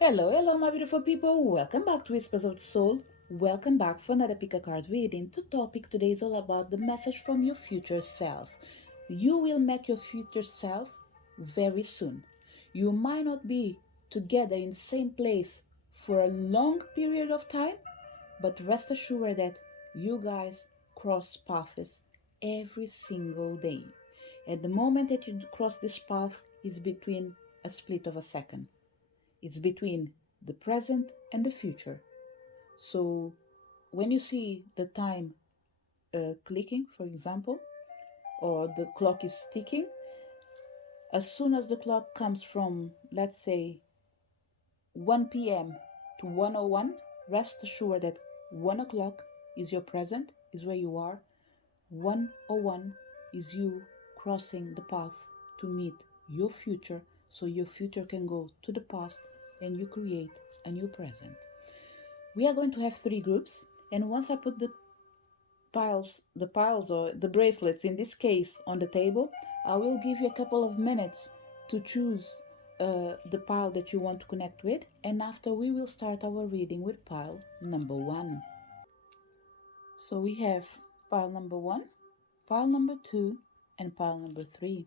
Hello, my beautiful people. Welcome back to Whispers of the Soul. Welcome back for another pick a card reading. The topic today is all about the message from your future self. You will meet your future self very soon. You might not be together in the same place for a long period of time, but rest assured that you guys cross paths every single day. At the moment that you cross this path is between a split of a second. It's between the present and the future. So when you see the time clicking, for example, or the clock is ticking, as soon as the clock comes from, let's say, 1 p.m. to 1:01, rest assured that 1 o'clock is your present, is where you are. 1:01 is you crossing the path to meet your future, so your future can go to the past and you create a new present. We are going to have three groups, and once I put the piles or the bracelets in this case on the table, I will give you a couple of minutes to choose the pile that you want to connect with, and after we will start our reading with pile number one. So we have pile number one, pile number two, and pile number three.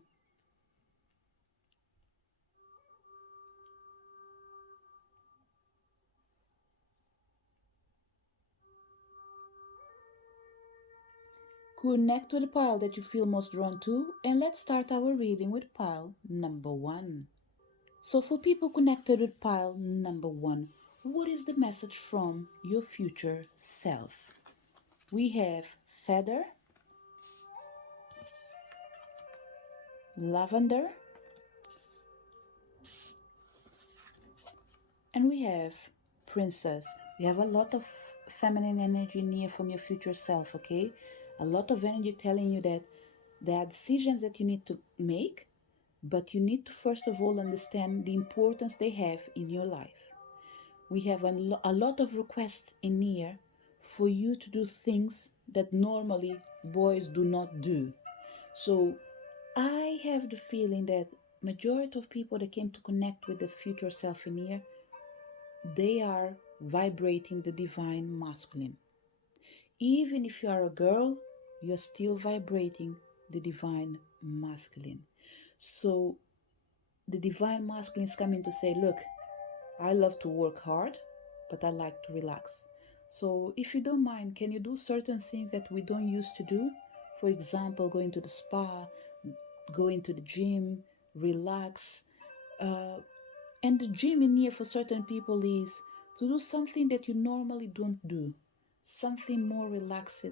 Connect to the pile that you feel most drawn to, and let's start our reading with pile number one. So, for people connected with pile number one, what is the message from your future self? We have feather, lavender, and we have princess. We have a lot of feminine energy near from your future self, okay? A lot of energy telling you that there are decisions that you need to make, but you need to first of all understand the importance they have in your life. We have a lot of requests in here for you to do things that normally boys do not do. So I have the feeling that majority of people that came to connect with the future self in here, they are vibrating the divine masculine. Even if you are a girl, you're still vibrating the divine masculine. So the divine masculine is coming to say, look, I love to work hard, but I like to relax. So if you don't mind, can you do certain things that we don't used to do? For example, going to the spa, going to the gym, relax. And the gym in here for certain people is to do something that you normally don't do. Something more relaxed,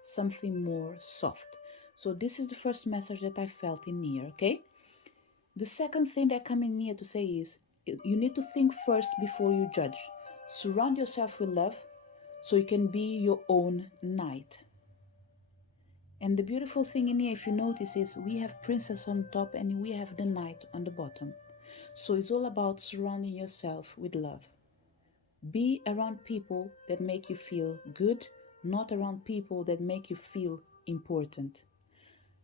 something more soft. So this is the first message that I felt in here, okay? The second thing that come in here to say is you need to think first before you judge. Surround yourself with love so you can be your own knight. And the beautiful thing in here, if you notice, is we have princess on top and we have the knight on the bottom. So it's all about surrounding yourself with love. Be around people that make you feel good, not around people that make you feel important.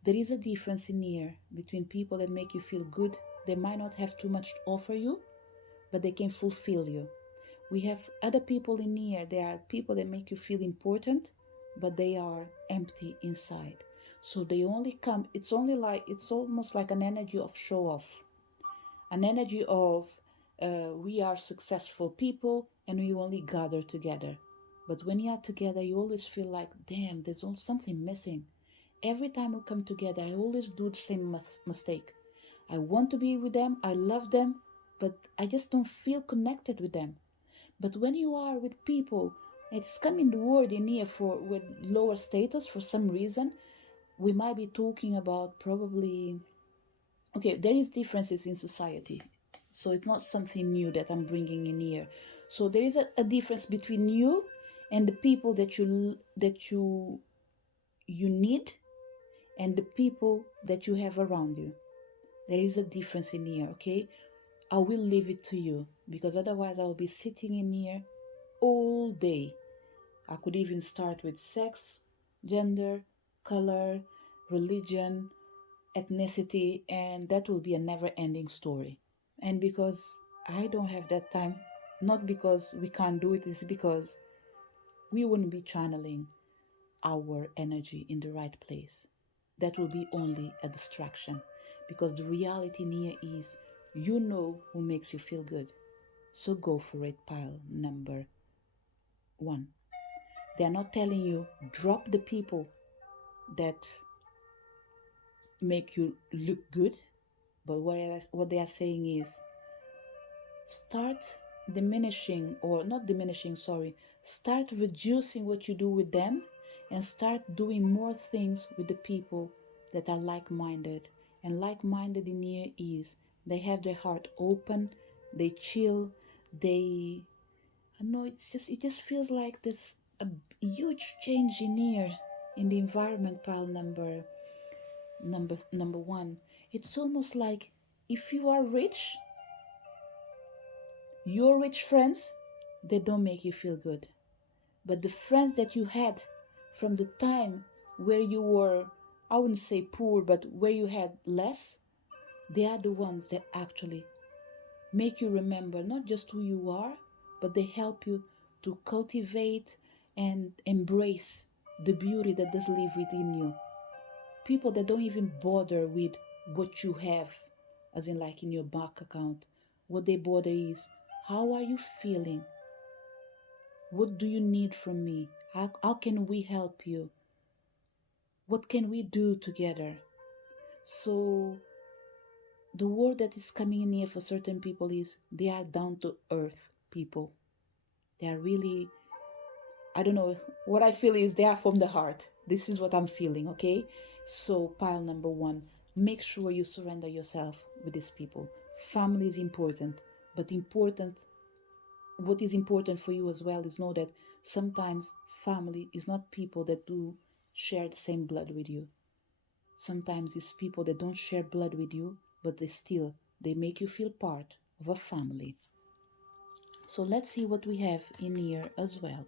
There is a difference in here between people that make you feel good. They might not have too much to offer you, but they can fulfill you. We have other people in here. There are people that make you feel important, but they are empty inside. So they only come, it's almost like an energy of show off, an energy of we are successful people and we only gather together. But when you are together, you always feel like, damn, there's something missing. Every time we come together, I always do the same mistake. I want to be with them, I love them, but I just don't feel connected with them. But when you are with people, it's coming the word in here for with lower status for some reason. We might be talking about probably, okay, there is differences in society. So it's not something new that I'm bringing in here. So there is a difference between you and the people that you need and the people that you have around you. There is a difference in here, okay? I will leave it to you because otherwise I'll be sitting in here all day. I could even start with sex, gender, color, religion, ethnicity, and that will be a never ending story. And because I don't have that time, Not because we can't do it, it's because we wouldn't be channeling our energy in the right place. That will be only a distraction, because the reality near is, you know who makes you feel good. So go for it, pile number one. They're not telling you drop the people that make you look good, but what they are saying is start diminishing, or not diminishing, sorry, start reducing what you do with them and start doing more things with the people that are like-minded. And like-minded in here is they have their heart open, they chill, they, I know, it just feels like there's a huge change in here in the environment, pile number one. It's almost like if you are rich, your rich friends, they don't make you feel good. But the friends that you had from the time where you were, I wouldn't say poor, but where you had less, they are the ones that actually make you remember not just who you are, but they help you to cultivate and embrace the beauty that does live within you. People that don't even bother with what you have, as in like in your bank account. What they bother is, how are you feeling? What do you need from me? How can we help you? What can we do together? So the word that is coming in here for certain people is they are down to earth people. They are really, I don't know, what I feel is they are from the heart. This is what I'm feeling, okay? So pile number one, make sure you surrender yourself with these people. Family is important, but what is important for you as well is know that sometimes family is not people that do share the same blood with you. Sometimes it's people that don't share blood with you, but they make you feel part of a family. So let's see what we have in here as well.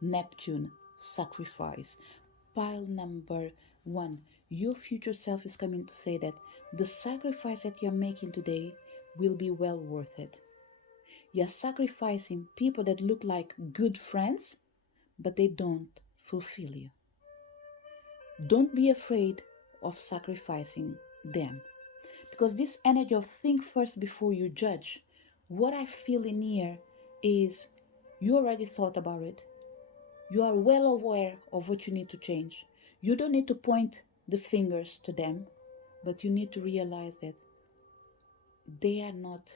Neptune, sacrifice. Pile number one. Your future self is coming to say that the sacrifice that you're making today will be well worth it. You're sacrificing people that look like good friends, but they don't fulfill you. Don't be afraid of sacrificing them. Because this energy of think first before you judge, what I feel in here is you already thought about it. You are well aware of what you need to change. You don't need to point the fingers to them, but you need to realize that they are not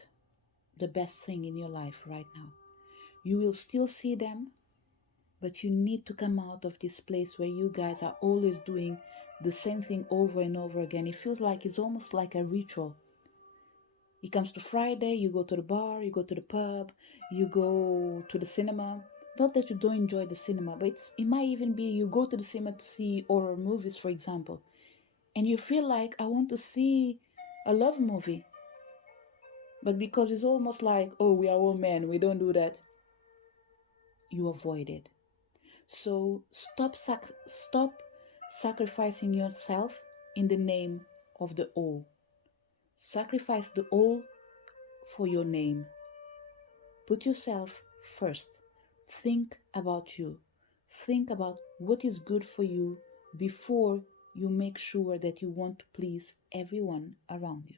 the best thing in your life right now. You will still see them, but you need to come out of this place where you guys are always doing the same thing over and over again. It feels like it's almost like a ritual. It comes to Friday, you go to the bar, you go to the pub, you go to the cinema. Not that you don't enjoy the cinema, but it might even be you go to the cinema to see horror movies, for example, and you feel like, I want to see a love movie. But because it's almost like, oh, we are all men, we don't do that, you avoid it. So stop sacrificing yourself in the name of the all. Sacrifice the all for your name. Put yourself first. Think about you. Think about what is good for you before you make sure that you want to please everyone around you.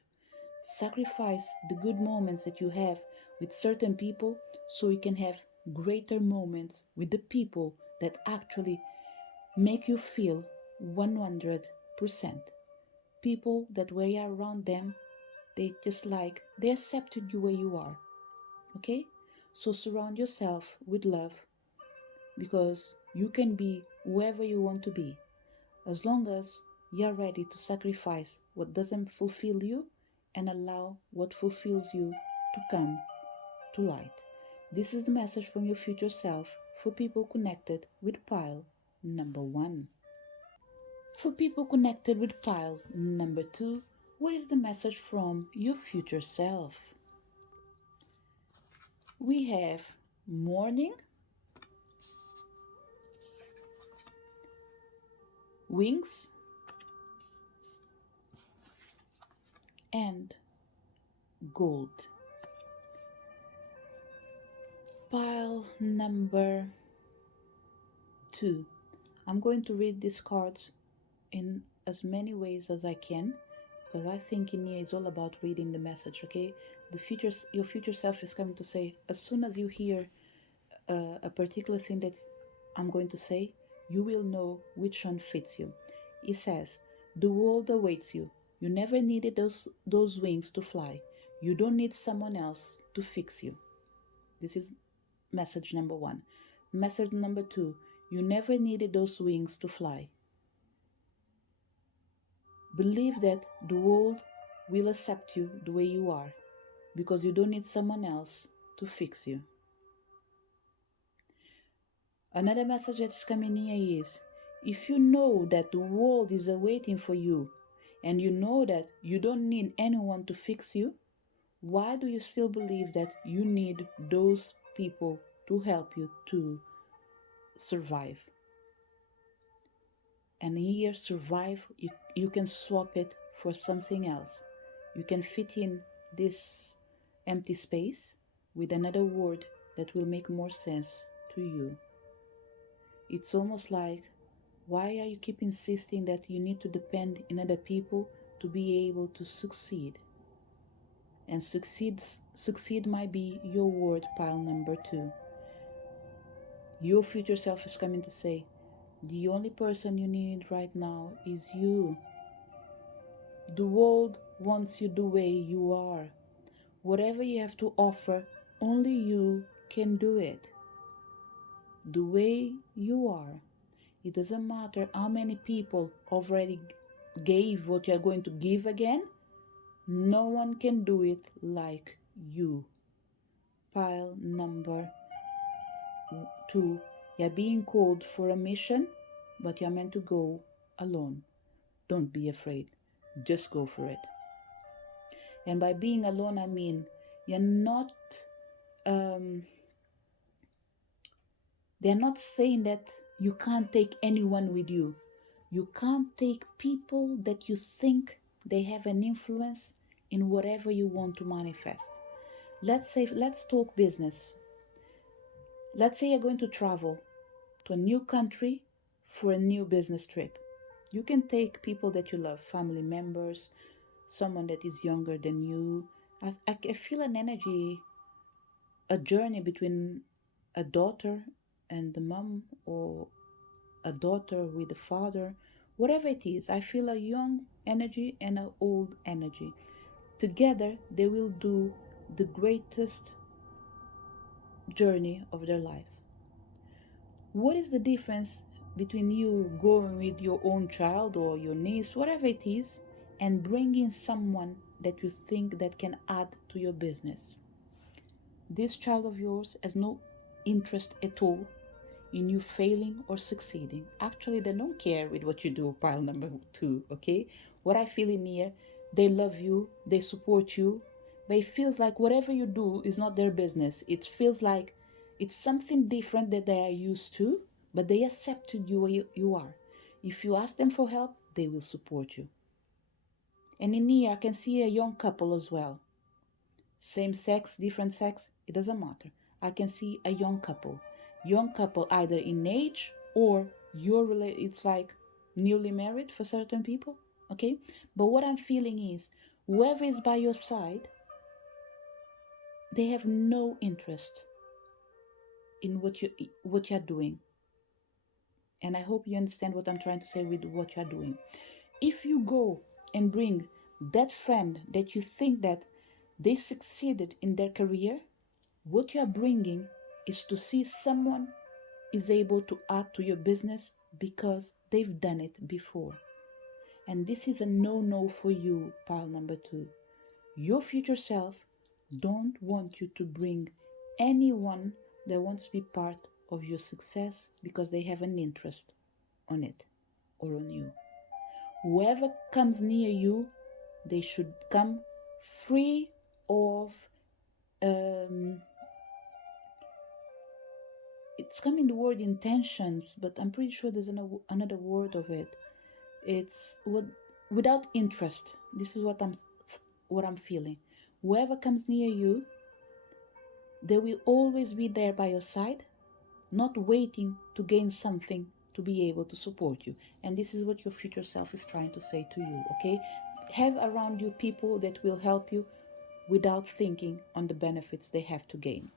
Sacrifice the good moments that you have with certain people so you can have greater moments with the people that actually make you feel 100%. People that when you're around them, they accepted you where you are. Okay? So surround yourself with love, because you can be whoever you want to be as long as you're ready to sacrifice what doesn't fulfill you and allow what fulfills you to come to light. This is the message from your future self for people connected with pile number one. For people connected with pile number two, what is the message from your future self? We have morning, wings, and gold. Pile number 2. I'm going to read these cards in as many ways as I can because I think in here is all about reading the message, okay? Your future self is coming to say, as soon as you hear a particular thing that I'm going to say, you will know which one fits you. It says, the world awaits you. You never needed those wings to fly. You don't need someone else to fix you. This is message number 1. Message number 2, you never needed those wings to fly. Believe that the world will accept you the way you are because you don't need someone else to fix you. Another message that's coming here is, if you know that the world is awaiting for you and you know that you don't need anyone to fix you, why do you still believe that you need those people to help you to survive? And here, survive, you can swap it for something else. You can fit in this empty space with another word that will make more sense to you. It's almost like, why are you keep insisting that you need to depend on other people to be able to succeed? And succeed might be your word, pile number 2. Your future self is coming to say, the only person you need right now is you. The world wants you the way you are. Whatever you have to offer, only you can do it. The way you are. It doesn't matter how many people already gave what you're going to give again. No one can do it like you. Pile number 2. You're being called for a mission, but you're meant to go alone. Don't be afraid. Just go for it. And by being alone, I mean you're not they're not saying that you can't take anyone with you. You can't take people that you think they have an influence in whatever you want to manifest. Let's talk business. Let's say you're going to travel to a new country for a new business trip. You can take people that you love, family members, someone that is younger than you. I feel an energy, a journey between a daughter and the mom, or a daughter with the father, whatever it is. I feel a young energy and an old energy. Together, they will do the greatest journey of their lives. What is the difference between you going with your own child or your niece, whatever it is, and bringing someone that you think that can add to your business? This child of yours has no interest at all in you failing or succeeding. Actually, they don't care with what you do, pile number 2, okay? What I feel in here, they love you, they support you, but it feels like whatever you do is not their business. It feels like it's something different that they are used to, but they accepted you where you are. If you ask them for help, they will support you. And in here, I can see a young couple as well. Same sex, different sex, it doesn't matter. I can see a young couple. Young couple either in age or it's like newly married for certain people, okay? But what I'm feeling is whoever is by your side, they have no interest in what you're doing. And I hope you understand what I'm trying to say with what you're doing. If you go and bring that friend that you think that they succeeded in their career, what you're bringing is to see someone is able to add to your business because they've done it before. And this is a no for you, pile number 2. Your future self don't want you to bring anyone that wants to be part of your success because they have an interest on it or on you. Whoever comes near you, they should come free of it's coming the word intentions, but I'm pretty sure there's another word of it. It's without interest. This is what I'm feeling. Whoever comes near you, They will always be there by your side, not waiting to gain something to be able to support you. And this is what your future self is trying to say to you, okay? Have around you people that will help you without thinking on the benefits they have to gain.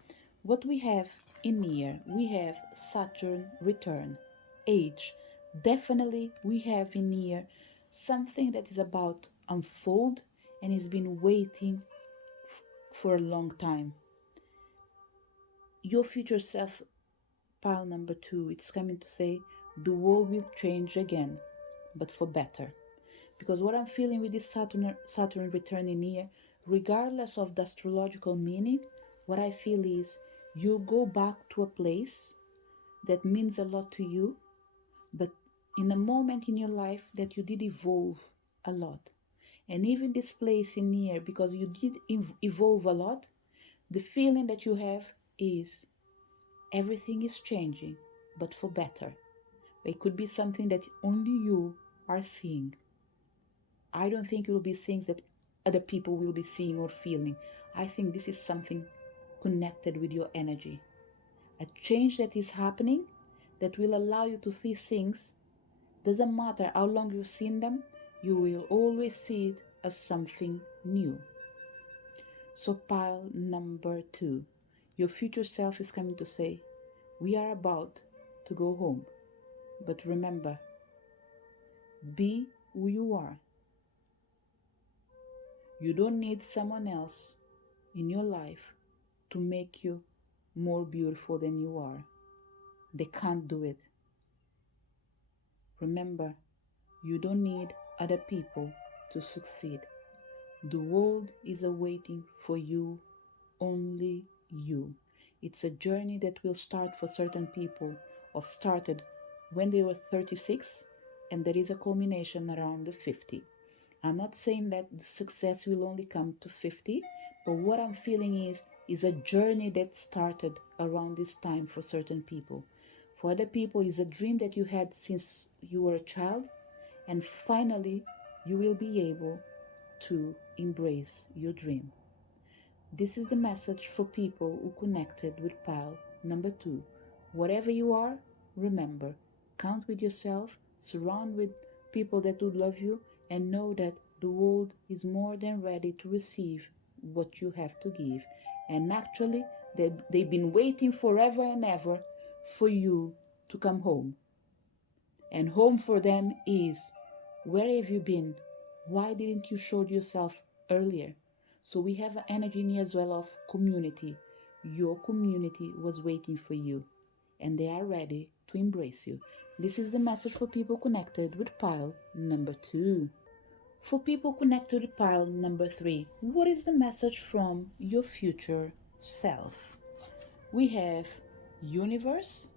What we have in here, we have Saturn return, age. Definitely we have in here something that is about to unfold and has been waiting for a long time. Your future self, pile number 2, it's coming to say the world will change again, but for better. Because what I'm feeling with this Saturn returning here, regardless of the astrological meaning, what I feel is you go back to a place that means a lot to you, but in a moment in your life that you did evolve a lot. And even this place in here, because you did evolve a lot, the feeling that you have is everything is changing, but for better. It could be something that only you are seeing. I don't think it will be things that other people will be seeing or feeling. I think this is something connected with your energy. A change that is happening that will allow you to see things. Doesn't matter how long you've seen them, you will always see it as something new. So pile number 2, your future self is coming to say, we are about to go home. But remember, be who you are. You don't need someone else in your life to make you more beautiful than you are. They can't do it. Remember, you don't need other people to succeed. The world is awaiting for you, only you. It's a journey that will start for certain people, or started when they were 36, and there is a culmination around the 50. I'm not saying that the success will only come to 50, but what I'm feeling is a journey that started around this time for certain people. For other people, is a dream that you had since you were a child, and finally you will be able to embrace your dream. This is the message for people who connected with pile number 2. Whatever you are, remember, count with yourself, surround with people that would love you, and know that the world is more than ready to receive what you have to give. And actually, they've been waiting forever and ever for you to come home. And home for them is, where have you been? Why didn't you show yourself earlier? So we have an energy in here as well of community. Your community was waiting for you, and they are ready to embrace you. This is the message for people connected with pile number 2. For people connected with pile number 3, what is the message from your future self? We have universe,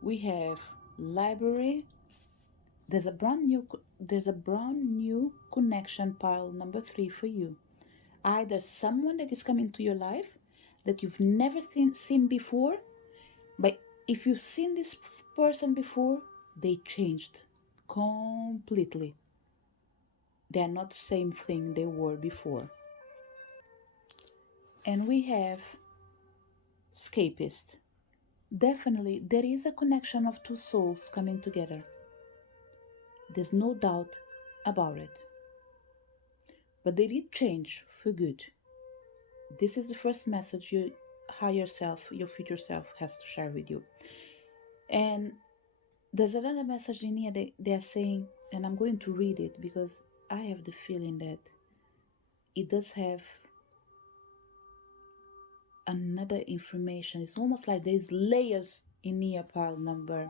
we have library. There's a brand new connection, pile number 3, for you. Either someone that is coming to your life that you've never seen before, but if you've seen this person before, they changed completely. They are not the same thing they were before. And we have escapist. Definitely, there is a connection of two souls coming together. There's no doubt about it. But they did change for good. This is the first message your higher self, your future self, has to share with you. And there's another message in here they are saying, and I'm going to read it because I have the feeling that it does have another information. It's almost like there's layers in here, pile number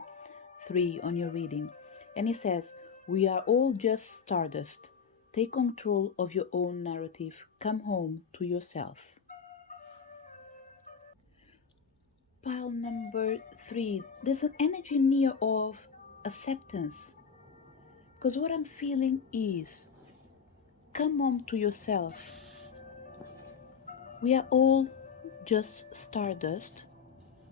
3 on your reading. And it says, we are all just stardust. Take control of your own narrative. Come home to yourself. Pile number 3, there's an energy near of acceptance. Because what I'm feeling is, come home to yourself. We are all just stardust.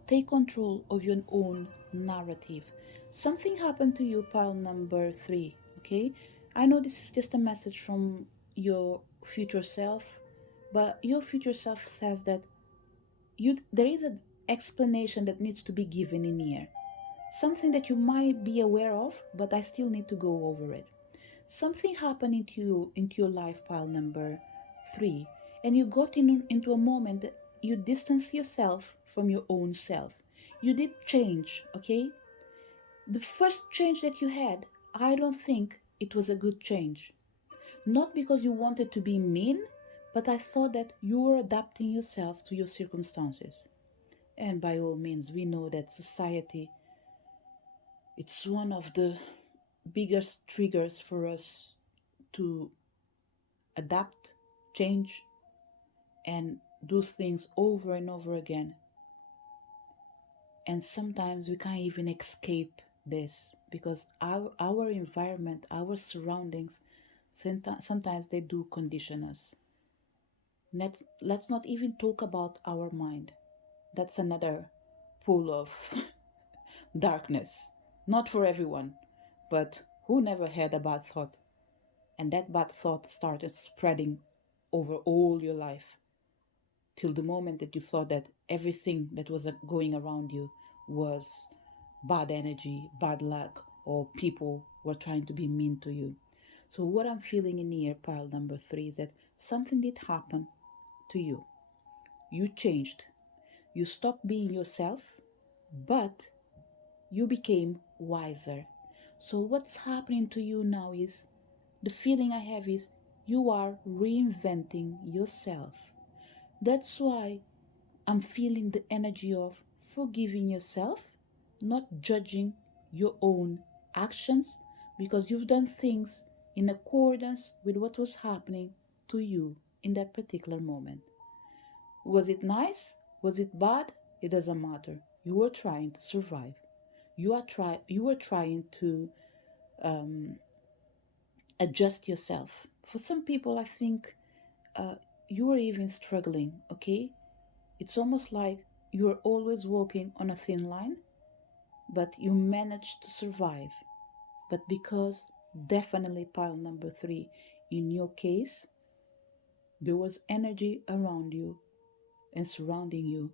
Take control of your own narrative. Something happened to you, pile number 3, okay? I know this is just a message from your future self, But your future self says that there is an explanation that needs to be given in here. Something that you might be aware of, but I still need to go over it. Something happened into your life, pile number 3, and you got into a moment that you distance yourself from your own self. You did change, okay? The first change that you had, I don't think it was a good change. Not because you wanted to be mean, but I thought that you were adapting yourself to your circumstances. And by all means, we know that society, it's one of the biggest triggers for us to adapt, change, and do things over and over again. And sometimes we can't even escape this because our environment, our surroundings, sometimes they do condition us. Let's not even talk about our mind. That's another pool of darkness. Not for everyone, but who never had a bad thought? And that bad thought started spreading over all your life till the moment that you saw that everything that was going around you was bad energy, bad luck, or people were trying to be mean to you. So, what I'm feeling in here, pile number 3, is that something did happen to you. You changed. You stopped being yourself, but you became wiser. So, what's happening to you now is the feeling I have is you are reinventing yourself. That's why I'm feeling the energy of forgiving yourself, not judging your own actions because you've done things in accordance with what was happening to you in that particular moment. Was it nice? Was it bad? It doesn't matter. You were trying to survive. You were trying to um, adjust yourself. For some people, I think uh, you were even struggling. Okay, it's almost like you're always walking on a thin line, but you managed to survive. But because definitely pile number 3, in your case, there was energy around you and surrounding you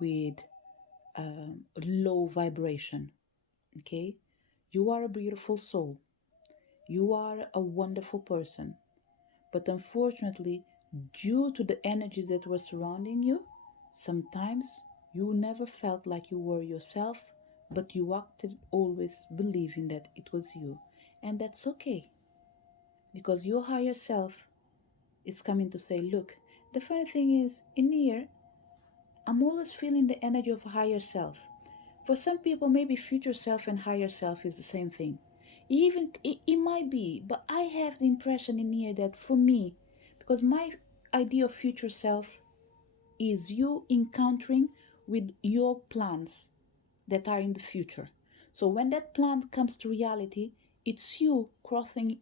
with low vibration. Okay, you are a beautiful soul. You are a wonderful person. But unfortunately, due to the energies that were surrounding you, sometimes you never felt like you were yourself, but you acted always believing that it was you. And that's okay, because your higher self is coming to say, look, the funny thing is, in here, I'm always feeling the energy of a higher self. For some people, maybe future self and higher self is the same thing. Even it might be, but I have the impression in here that for me, because my idea of future self is you encountering with your plans that are in the future. So when that plan comes to reality, it's you crossing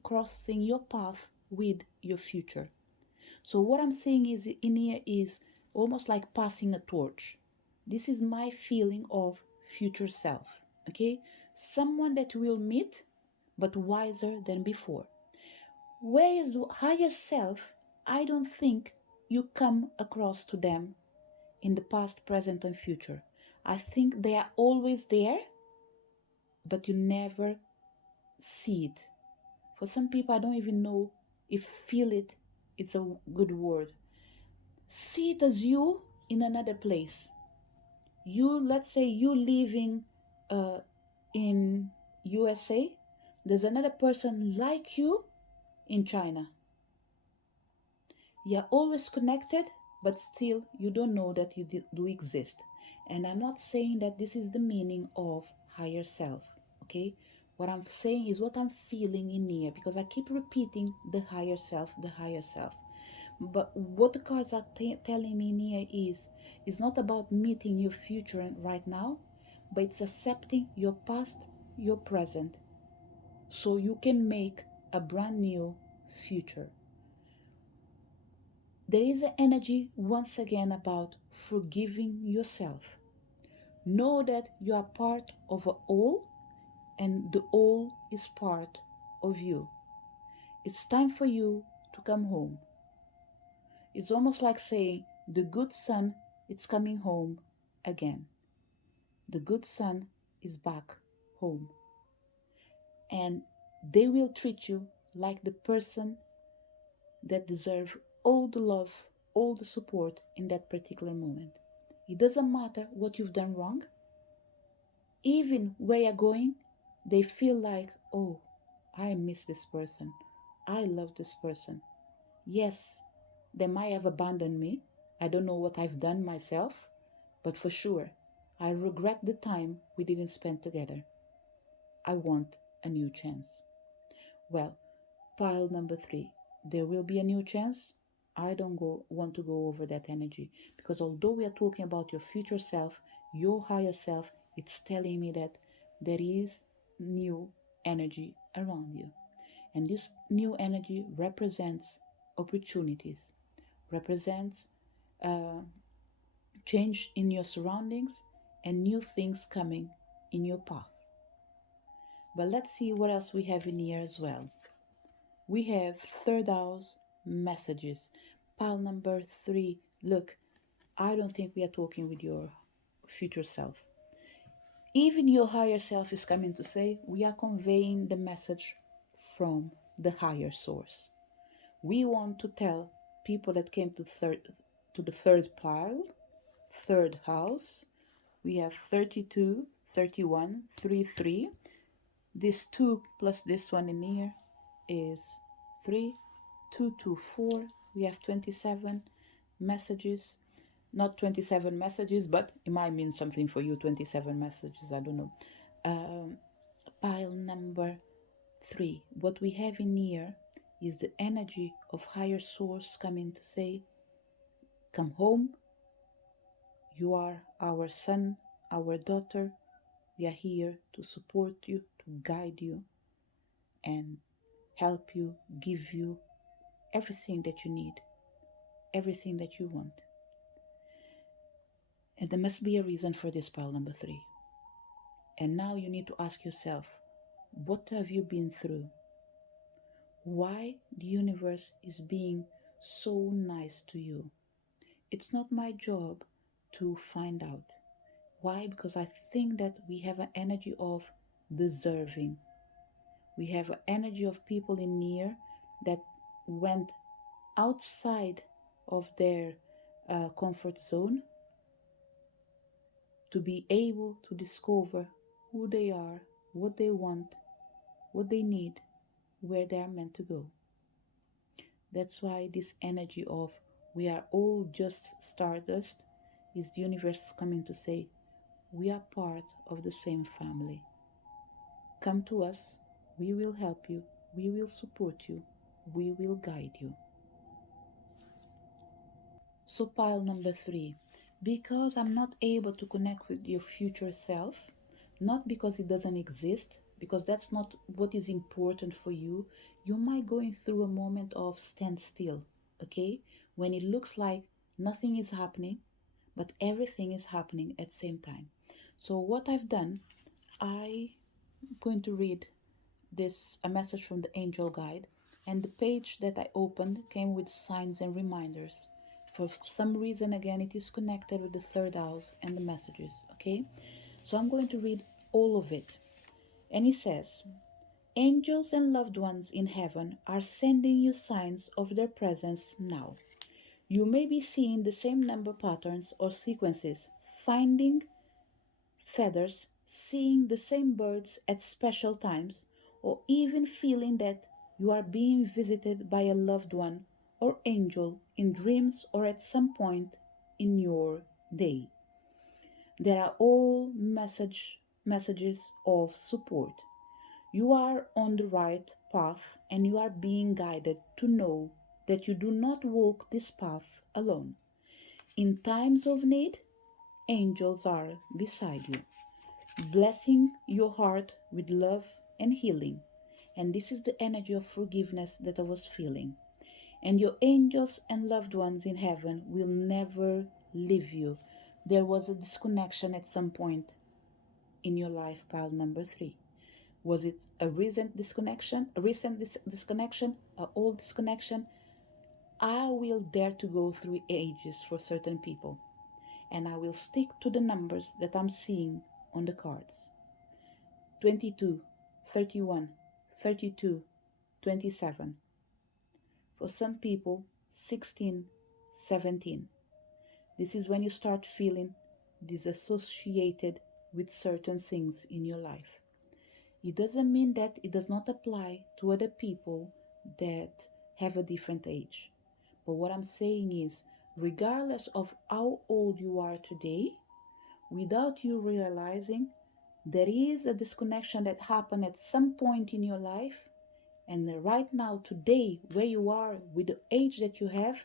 your path with your future. So what I'm saying is in here is almost like passing a torch. This is my feeling of future self. Okay? Someone that will meet but wiser than before. Whereas the higher self, I don't think you come across to them in the past, present, and future. I think they are always there, but you never see it. For some people, I don't even know if feel it, it's a good word. See it as you in another place. You, let's say you living in USA, there's another person like you in China. You're always connected, but still you don't know that you do exist. And I'm not saying that this is the meaning of higher self, okay? What I'm saying is what I'm feeling in here, because I keep repeating the higher self, the higher self. But what the cards are telling me in here is it's not about meeting your future right now, but it's accepting your past, your present, so you can make a brand new future. There is an energy once again about forgiving yourself. Know that you are part of a all, and the all is part of you. It's time for you to come home. It's almost like saying, the good son is coming home again. The good son is back home. And they will treat you like the person that deserves all the love, all the support in that particular moment. It doesn't matter what you've done wrong. Even where you're going, they feel like, oh, I miss this person. I love this person. Yes, they might have abandoned me. I don't know what I've done myself, but for sure, I regret the time we didn't spend together. I want a new chance. Well, pile number 3. There will be a new chance. I don't want to go over that energy because although we are talking about your future self, your higher self, it's telling me that there is new energy around you. And this new energy represents opportunities, represents uh, change in your surroundings and new things coming in your path. But let's see what else we have in here as well. We have third house messages. Pile number 3. Look, I don't think we are talking with your future self. Even your higher self is coming to say, we are conveying the message from the higher source. We want to tell people that came to the third pile, third house. We have 32, 31, 33. This 2 plus this one in here is 3, 2, 2, 4. We have 27 messages. Not 27 messages, but it might mean something for you, 27 messages, I don't know. Pile number 3. What we have in here is the energy of higher source coming to say, come home. You are our son, our daughter. We are here to support you, to guide you, and help you, give you everything that you need, everything that you want. And there must be a reason for this, pile number 3. And now you need to ask yourself, what have you been through? Why the universe is being so nice to you? It's not my job to find out. Why? Because I think that we have an energy of deserving. We have an energy of people in here that went outside of their comfort zone to be able to discover who they are, what they want, what they need, where they are meant to go. That's why this energy of we are all just stardust is the universe coming to say, we are part of the same family. Come to us, we will help you, we will support you, we will guide you. So, pile number 3, because I'm not able to connect with your future self, not because it doesn't exist, because that's not what is important for you, you might going through a moment of standstill, okay? When it looks like nothing is happening, but everything is happening at the same time. So, what I've done, I'm going to read this a message from the angel guide, and the page that I opened came with signs and reminders. For some reason, again, it is connected with the third house and the messages. Okay, so I'm going to read all of it. And it says, angels and loved ones in heaven are sending you signs of their presence now. You may be seeing the same number patterns or sequences, finding feathers, seeing the same birds at special times, or even feeling that you are being visited by a loved one or angel in dreams or at some point in your day. There are all messages of support. You are on the right path and you are being guided to know that you do not walk this path alone. In times of need, angels are beside you, blessing your heart with love and healing. And this is the energy of forgiveness that I was feeling. And your angels and loved ones in heaven will never leave you. There was a disconnection at some point in your life, pile number 3. Was it a recent disconnection, an old disconnection? I will dare to go through ages for certain people, and I will stick to the numbers that I'm seeing on the cards. 22, 31, 32, 27. For some people, 16, 17. This is when you start feeling disassociated with certain things in your life. It doesn't mean that it does not apply to other people that have a different age. But what I'm saying is, regardless of how old you are today, without you realizing, there is a disconnection that happened at some point in your life. And right now, today, where you are, with the age that you have,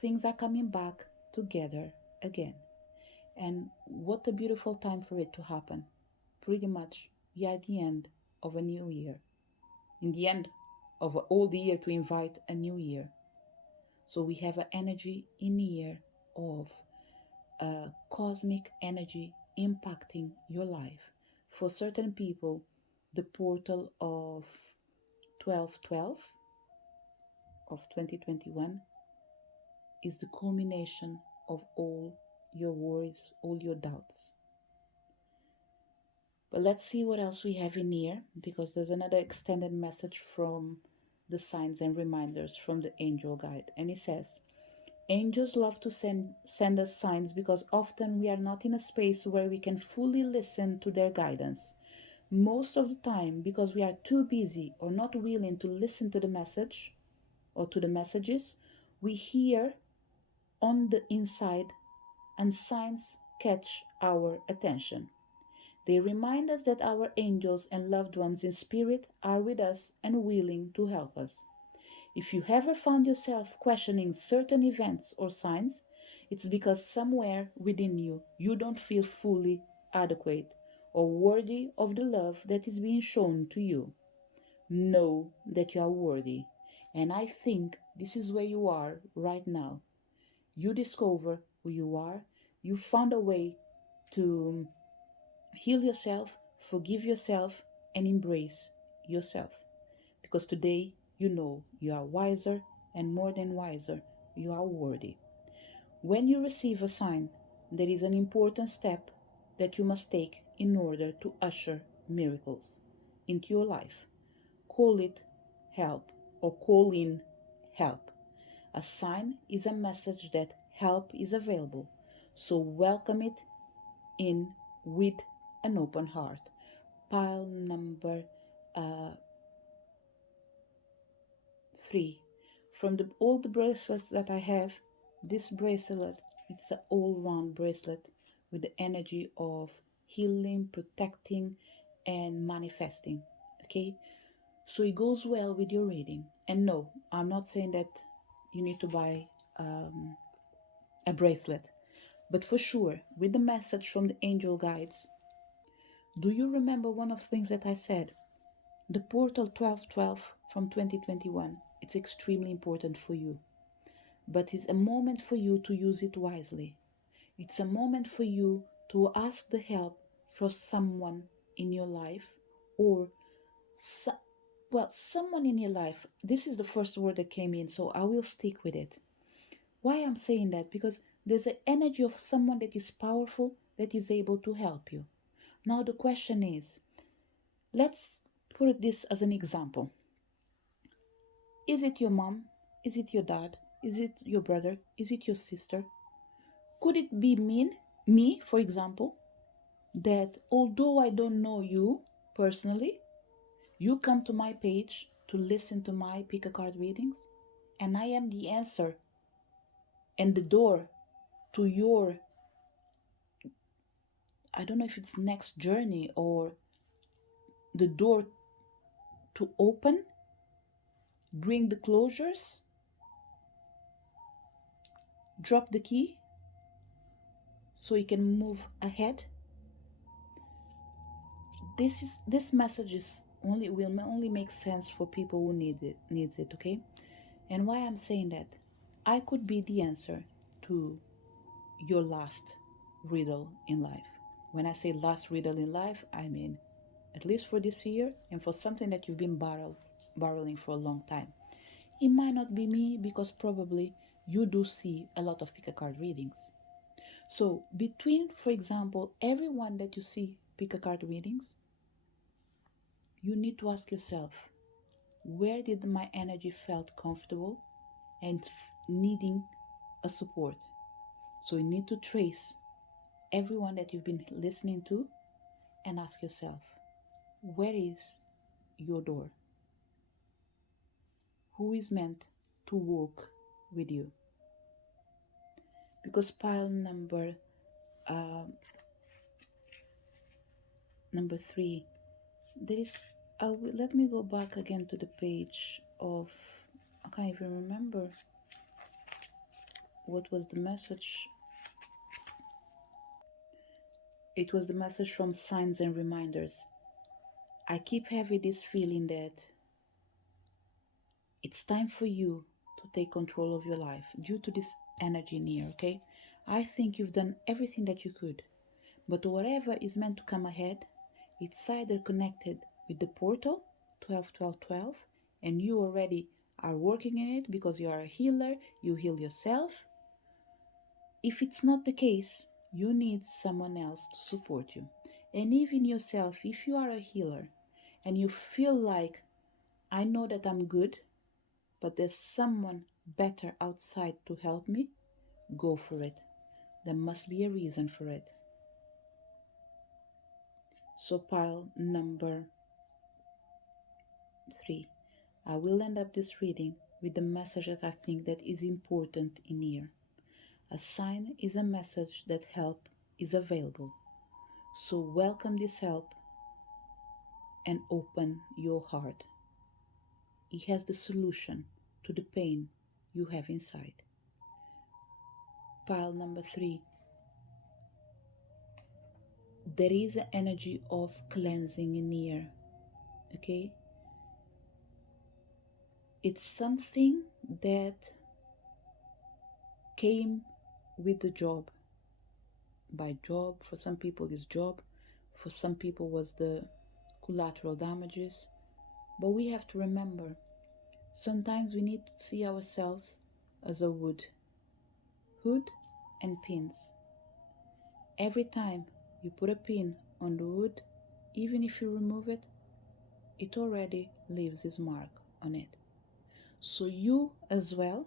things are coming back together again. And what a beautiful time for it to happen. Pretty much, we are at the end of a new year. In the end of an old year to invite a new year. So we have an energy in here of cosmic energy impacting your life. For certain people, the portal of 12/12 of 2021 is the culmination of all your worries, all your doubts. But let's see what else we have in here, because there's another extended message from the signs and reminders from the angel guide. And it says, angels love to send us signs because often we are not in a space where we can fully listen to their guidance. Most of the time, because we are too busy or not willing to listen to the message or to the messages, we hear on the inside and signs catch our attention. They remind us that our angels and loved ones in spirit are with us and willing to help us. If you ever found yourself questioning certain events or signs, it's because somewhere within you, you don't feel fully adequate or worthy of the love that is being shown to you. Know that you are worthy. And I think this is where you are right now. You discover who you are. You found a way to heal yourself, forgive yourself, and embrace yourself. Because today you know you are wiser, and more than wiser, you are worthy. When you receive a sign, there is an important step that you must take in order to usher miracles into your life. Call it help or call in help. A sign is a message that help is available, so welcome it in with an open heart. Pile number 3. From all the bracelets that I have, this bracelet, it's an all-round bracelet with the energy of healing, protecting, and manifesting. Okay, so it goes well with your reading. And no, I'm not saying that you need to buy a bracelet, but for sure, with the message from the angel guides. Do you remember one of the things that I said? The portal 12/12 from 2021, it's extremely important for you. But it's a moment for you to use it wisely. It's a moment for you to ask the help for someone in your life, or someone in your life. This is the first word that came in, so I will stick with it. Why I'm saying that? Because there's an energy of someone that is powerful, that is able to help you. Now the question is, let's put this as an example. Is it your mom? Is it your dad? Is it your brother? Is it your sister? Could it be me, for example, that although I don't know you personally, you come to my page to listen to my pick a card readings, and I am the answer and the door to your, I don't know if it's next journey, or the door to open, bring the closures, drop the key so you can move ahead. This message is will only make sense for people who needs it, okay? And why I'm saying that, I could be the answer to your last riddle in life. When I say last riddle in life, I mean at least for this year, and for something that you've been barreling for a long time. It might not be me because probably you do see a lot of pick a card readings. So between, for example, everyone that you see pick a card readings, you need to ask yourself, where did my energy felt comfortable and needing a support? So you need to trace everyone that you've been listening to and ask yourself, where is your door? Who is meant to walk with you? Because pile uh, number 3, there is. Let me go back again to the page of. I can't even remember what was the message. It was the message from Signs and Reminders. I keep having this feeling that it's time for you to take control of your life due to this energy near, okay? I think you've done everything that you could, but whatever is meant to come ahead, it's either connected with the portal 12 12 12, and you already are working in it because you are a healer, you heal yourself. If it's not the case, you need someone else to support you. And even yourself, if you are a healer and you feel like, I know that I'm good, but there's someone better outside to help me, go for it. There must be a reason for it. So pile number 3. I will end up this reading with the message that I think that is important in here. A sign is a message that help is available. So welcome this help and open your heart. It has the solution to the pain you have inside. Pile number 3. There is an energy of cleansing in here. Okay? It's something that came with the job. By job, for some people is job, for some people was the collateral damages. But we have to remember, sometimes we need to see ourselves as a wood, hood and pins. Every time you put a pin on the wood, even if you remove it, it already leaves its mark on it. So you as well,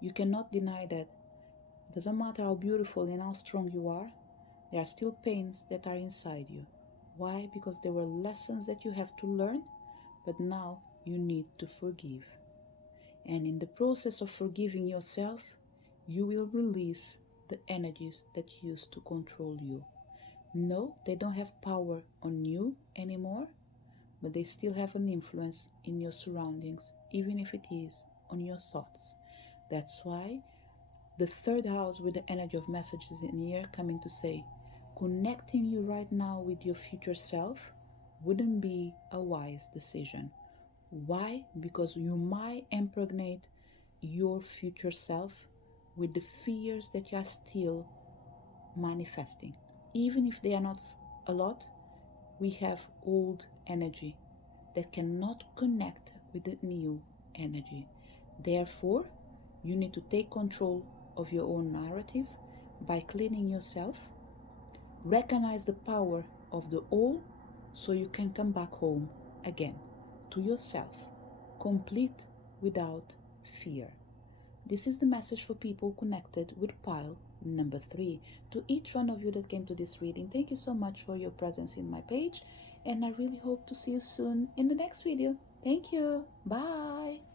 you cannot deny that. It doesn't matter how beautiful and how strong you are, there are still pains that are inside you. Why? Because there were lessons that you have to learn, but now you need to forgive. And in the process of forgiving yourself, you will release the energies that used to control you. No, they don't have power on you anymore, but they still have an influence in your surroundings, even if it is on your thoughts. That's why the 3rd house with the energy of messages in here coming to say, connecting you right now with your future self wouldn't be a wise decision. Why? Because you might impregnate your future self with the fears that you are still manifesting. Even if they are not a lot, we have old energy that cannot connect with the new energy. Therefore, you need to take control of your own narrative by cleaning yourself, recognize the power of the all so you can come back home again to yourself, complete without fear. This is the message for people connected with pile number 3. To each one of you that came to this reading, thank you so much for your presence in my page, and I really hope to see you soon in the next video. Thank you. Bye.